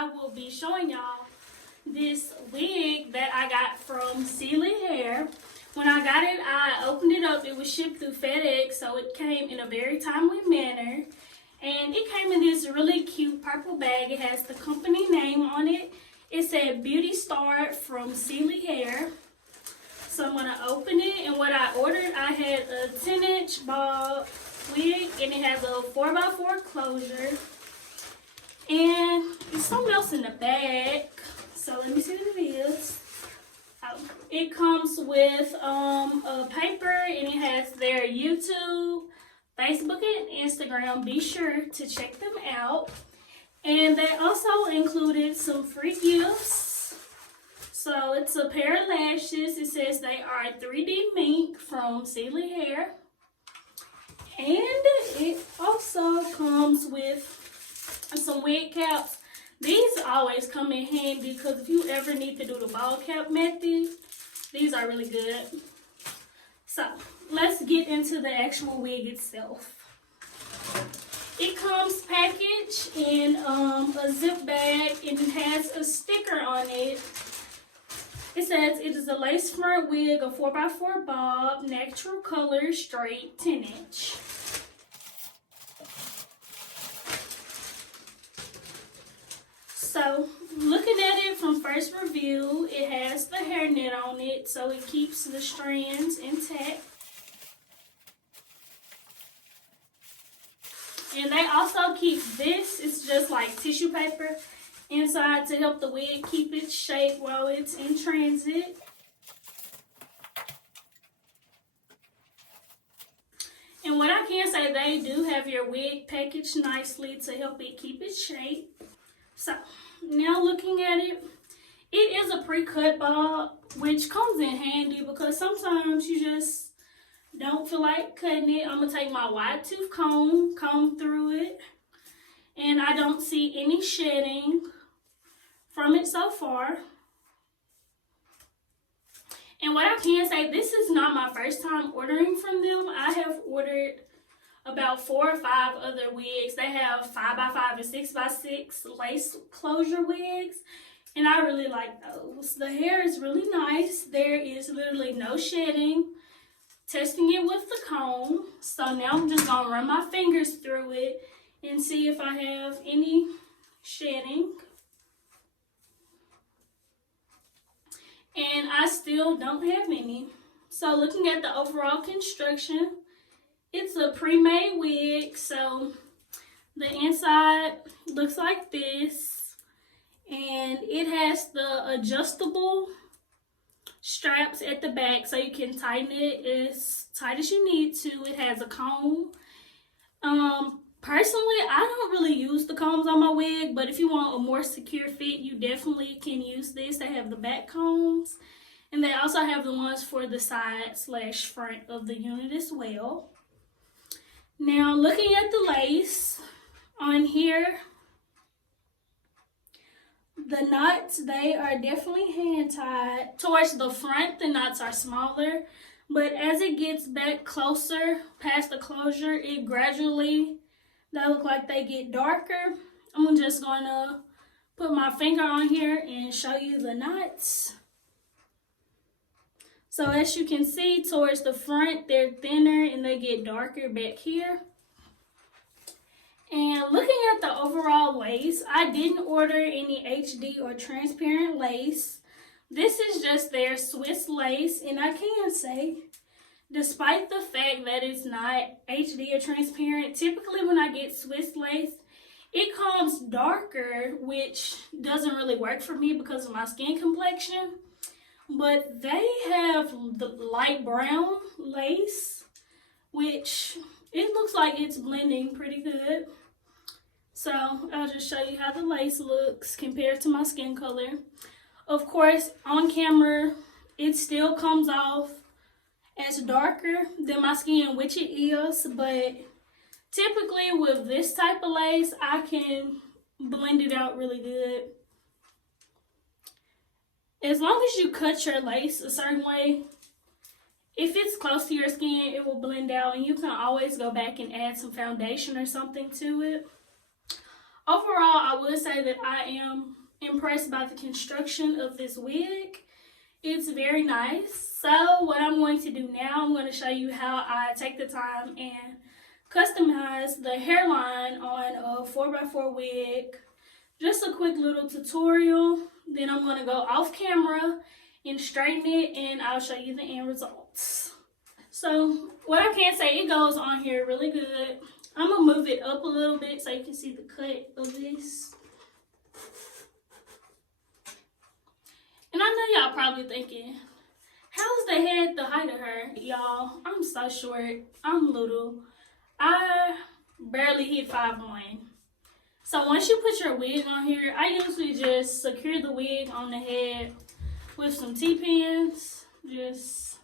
I will be showing y'all this wig that I got from Celie hair. When I got it, I opened it up. It was shipped through FedEx, so it came in a very timely manner. And it came in this really cute purple bag. It has the company name on it. It said Beauty Star from Celie hair. So I'm going to open it. And what I ordered, I had a 10-inch bob wig, and it has a 4x4 closure. And there's something else in the bag. So let me see what it is. It comes with a paper, and it has their YouTube, Facebook, and Instagram. Be sure to check them out. And they also included some free gifts. So it's a pair of lashes. It says they are 3D mink from Celie hair. And it also comes with some wig caps. These always come in handy because if you ever need to do the ball cap method, these are really good. So let's get into the actual wig itself. It comes packaged in a zip bag, and it has a sticker on it. It says it is a lace front wig, a 4x4 bob, natural color, straight, 10-inch. So, looking at it from first review, it has the hairnet on it, so it keeps the strands intact. And they also keep this, it's just like tissue paper, inside to help the wig keep its shape while it's in transit. And what I can say, they do have your wig packaged nicely to help it keep its shape. So, now looking at it, it is a pre-cut bob, which comes in handy because sometimes you just don't feel like cutting it. I'm going to take my wide tooth comb through it, and I don't see any shedding from it so far. And what I can say, this is not my first time ordering from them. I have ordered about 4 or 5 other wigs. They have 5x5 and 6x6 lace closure wigs, and I really like those. The hair is really nice. There is literally no shedding. Testing it with the comb. So now I'm just gonna run my fingers through it and see if I have any shedding. And I still don't have any. So looking at the overall construction, it's a pre-made wig, so the inside looks like this, and it has the adjustable straps at the back so you can tighten it as tight as you need to. It has a comb. Personally, I don't really use the combs on my wig, but if you want a more secure fit, you definitely can use this. They have the back combs, and they also have the ones for the side/front of the unit as well. Now, looking at the lace on here, the knots, they are definitely hand tied. Towards the front, the knots are smaller, but as it gets back closer past the closure, it gradually, they look like they get darker. I'm just gonna put my finger on here and show you the knots. So as you can see, towards the front, they're thinner and they get darker back here. And looking at the overall lace, I didn't order any HD or transparent lace. This is just their Swiss lace, and I can say, despite the fact that it's not HD or transparent, typically when I get Swiss lace, it comes darker, which doesn't really work for me because of my skin complexion. But they have the light brown lace, which it looks like it's blending pretty good. So I'll just show you how the lace looks compared to my skin color. Of course, on camera, it still comes off as darker than my skin, which it is, but typically with this type of lace, I can blend it out really good. As long as you cut your lace a certain way, if it's close to your skin, it will blend out, and you can always go back and add some foundation or something to it. Overall, I would say that I am impressed by the construction of this wig. It's very nice. So what I'm going to do now, I'm going to show you how I take the time and customize the hairline on a 4x4 wig. Just a quick little tutorial. Then I'm going to go off camera and straighten it, and I'll show you the end results. So what I can say, it goes on here really good. I'm going to move it up a little bit so you can see the cut of this. And I know y'all probably thinking, how's the head the height of her? Y'all, I'm so short. I'm little. I barely hit 5'1". So once you put your wig on here, I usually just secure the wig on the head with some T-pins. Just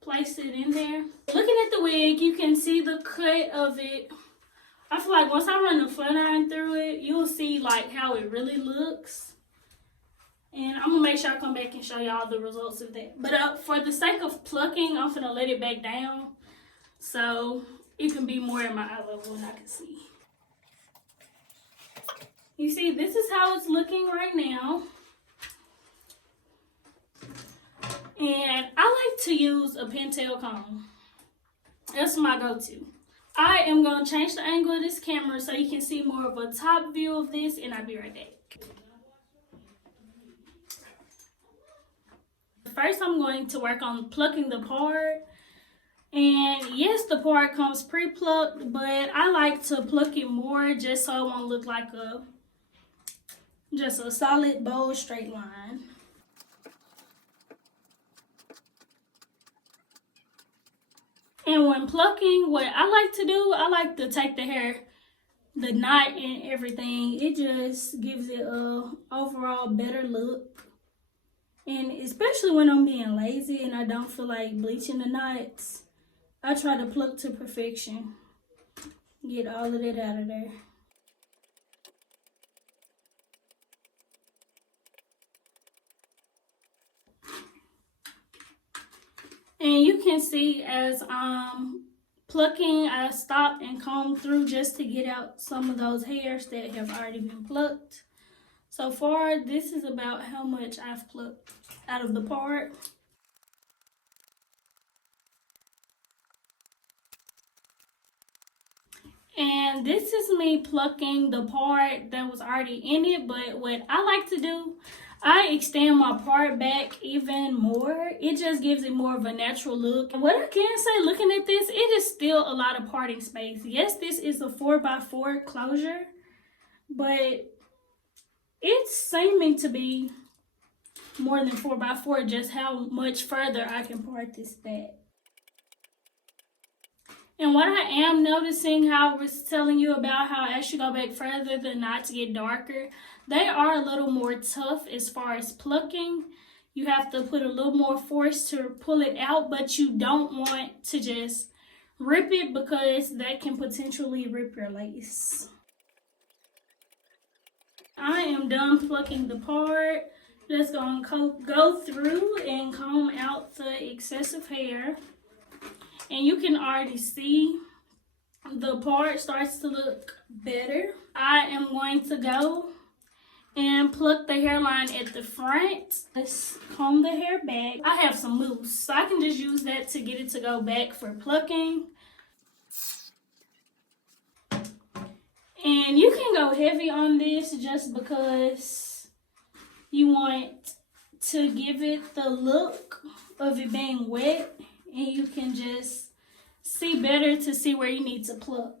place it in there. Looking at the wig, you can see the cut of it. I feel like once I run the flat iron through it, you'll see like how it really looks. And I'm gonna make sure I come back and show y'all the results of that. But for the sake of plucking, I'm gonna let it back down so it can be more in my eye level and I can see. You see, this is how it's looking right now. And I like to use a pintail comb. That's my go-to. I am going to change the angle of this camera so you can see more of a top view of this, and I'll be right back. First, I'm going to work on plucking the part. And yes, the part comes pre-plucked, but I like to pluck it more just so it won't look like just a solid, bold, straight line. And when plucking, what I like to do, I like to take the hair, the knot and everything. It just gives it a overall better look. And especially when I'm being lazy and I don't feel like bleaching the knots, I try to pluck to perfection. Get all of that out of there. And you can see as I'm plucking, I stop and comb through just to get out some of those hairs that have already been plucked. So far, this is about how much I've plucked out of the part. And this is me plucking the part that was already in it, but what I like to do, I extend my part back even more. It just gives it more of a natural look. And what I can say, looking at this, it is still a lot of parting space. Yes, this is a 4x4 closure, but it's seeming to be more than 4x4, just how much further I can part this back. And what I am noticing, how I was telling you about how as you go back further, the knots get darker. They are a little more tough as far as plucking. You have to put a little more force to pull it out, but you don't want to just rip it because that can potentially rip your lace. I am done plucking the part. Just going to go through and comb out the excessive hair. And you can already see the part starts to look better. I am going to go and pluck the hairline at the front. Let's comb the hair back. I have some mousse, so I can just use that to get it to go back for plucking. And you can go heavy on this just because you want to give it the look of it being wet. And you can just see better to see where you need to pluck.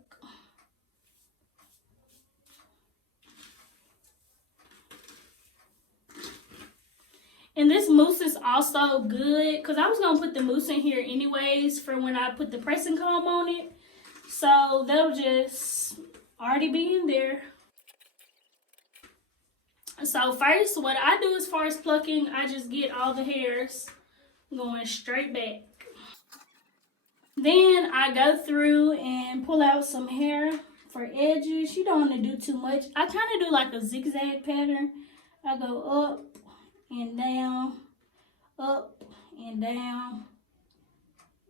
And this mousse is also good because I was going to put the mousse in here anyways for when I put the pressing comb on it. So that'll just already be in there. So first, what I do as far as plucking, I just get all the hairs going straight back. Then I go through and pull out some hair for edges. You don't want to do too much. I kind of do like a zigzag pattern. I go up and down, up and down,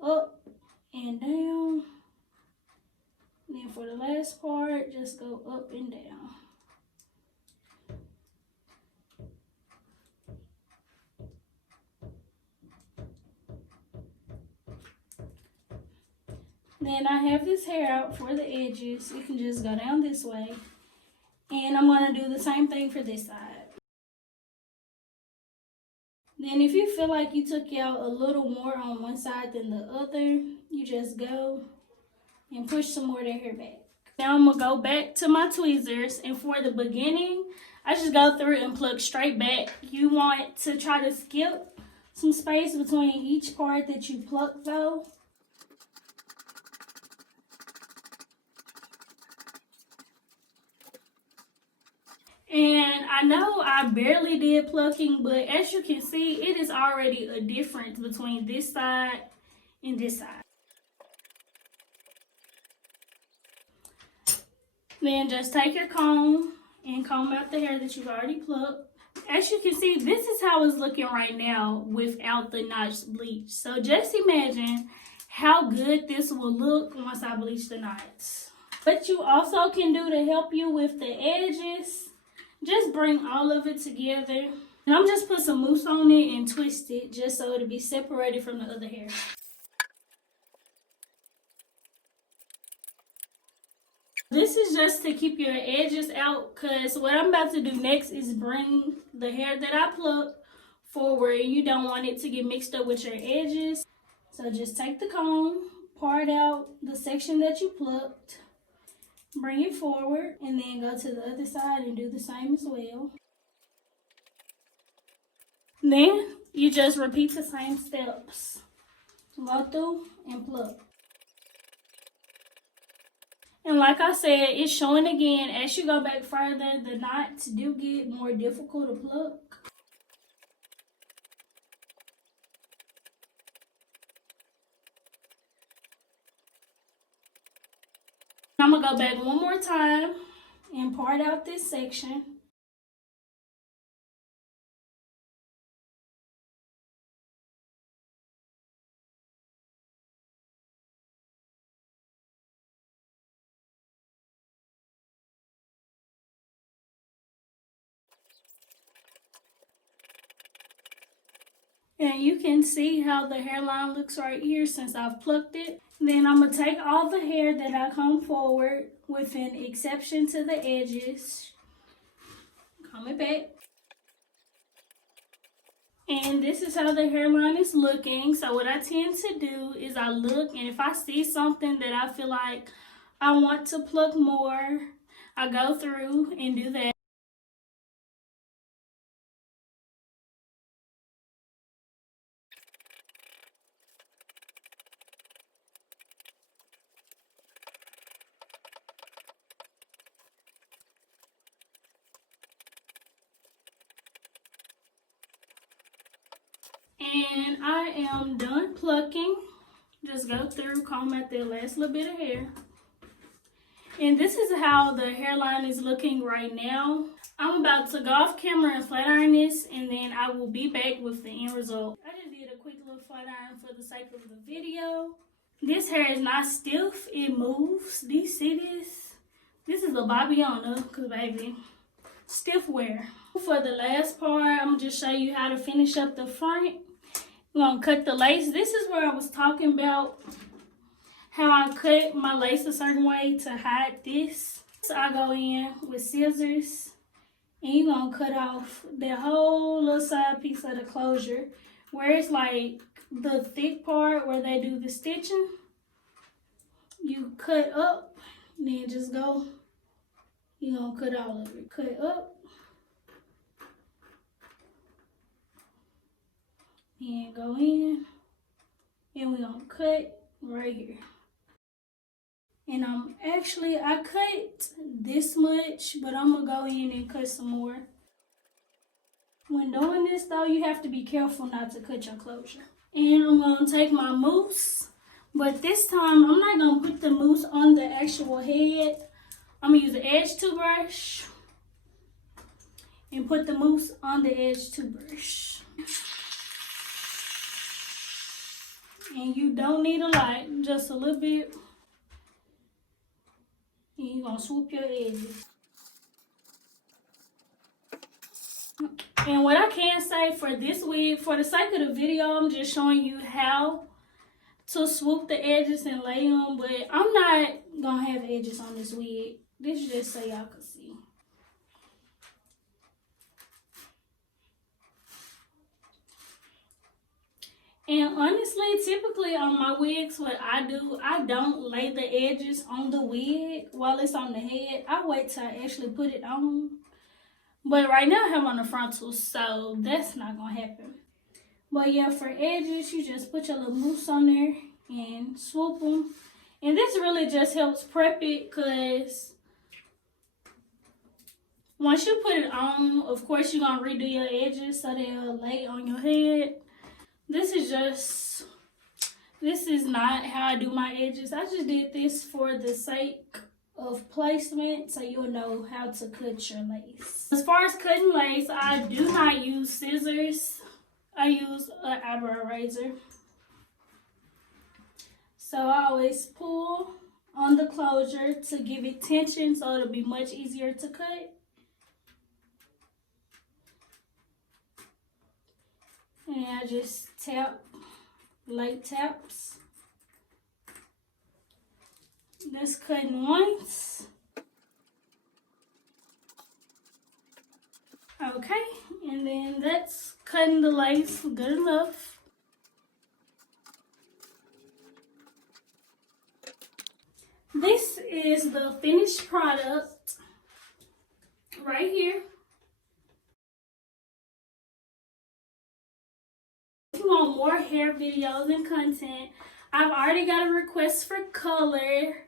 up and down. Then for the last part, just go up and down. Then I have this hair out for the edges. You can just go down this way. And I'm going to do the same thing for this side. Then if you feel like you took out a little more on one side than the other, you just go and push some more of that hair back. Now I'm going to go back to my tweezers. And for the beginning, I just go through and pluck straight back. You want to try to skip some space between each part that you pluck though. And I know I barely did plucking, but as you can see, it is already a difference between this side and this side. Then just take your comb and comb out the hair that you've already plucked. As you can see, this is how it's looking right now without the notch bleach. So just imagine how good this will look once I bleach the knots. What you also can do to help you with the edges, just bring all of it together. And I'm just put some mousse on it and twist it just so it'll be separated from the other hair. This is just to keep your edges out, because what I'm about to do next is bring the hair that I plucked forward. You don't want it to get mixed up with your edges. So just take the comb, part out the section that you plucked, bring it forward, and then go to the other side and do the same as well. Then you just repeat the same steps. Go through and pluck. And like I said, it's showing again, as you go back further, the knots do get more difficult to pluck. I'm going to go back one more time and part out this section. And you can see how the hairline looks right here since I've plucked it. Then I'm going to take all the hair that I comb forward, with an exception to the edges. Comb it back. And this is how the hairline is looking. So what I tend to do is I look, and if I see something that I feel like I want to pluck more, I go through and do that. And I am done plucking. Just go through, comb out the last little bit of hair. And this is how the hairline is looking right now. I'm about to go off camera and flat iron this, and then I will be back with the end result. I just did a quick little flat iron for the sake of the video. This hair is not stiff, it moves. Do you see this? This is a Bobbiana, because baby, stiff wear. For the last part, I'm going to just show you how to finish up the front. I'm going to cut the lace. This is where I was talking about how I cut my lace a certain way to hide this. So I go in with scissors, and you're going to cut off the whole little side piece of the closure, where it's like the thick part where they do the stitching. You cut up, then just go. You're going to cut all of it. Cut up. And go in. And we're going to cut right here. And I cut this much, but I'm going to go in and cut some more. When doing this though, you have to be careful not to cut your closure. And I'm going to take my mousse, but this time I'm not going to put the mousse on the actual head. I'm going to use the edge toothbrush and put the mousse on the edge toothbrush. And you don't need a lot, just a little bit. And you're gonna swoop your edges. And what I can say for this wig, for the sake of the video, I'm just showing you how to swoop the edges and lay them, but I'm not gonna have edges on this wig. This is just so y'all can see. And honestly, typically on my wigs, what I do, I don't lay the edges on the wig while it's on the head. I wait till I actually put it on. But right now I have on the frontals, so that's not gonna happen. But yeah, for edges, you just put your little mousse on there and swoop them. And this really just helps prep it, because once you put it on, of course you're gonna redo your edges so they'll lay on your head. This is not how I do my edges. I just did this for the sake of placement, so you'll know how to cut your lace. As far as cutting lace, I do not use scissors. I use an eyebrow razor. So I always pull on the closure to give it tension so it'll be much easier to cut. And I just tap, light taps. Just cutting once. Okay, and then that's cutting the lace good enough. This is the finished product right here. If you want more hair videos and content, I've already got a request for color.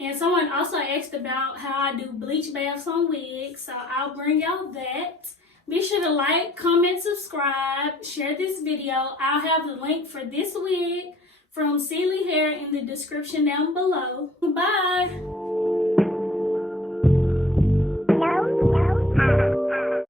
And someone also asked about how I do bleach baths on wigs, so I'll bring y'all that. Be sure to like, comment, subscribe, share this video. I'll have the link for this wig from Celie Hair in the description down below. Bye!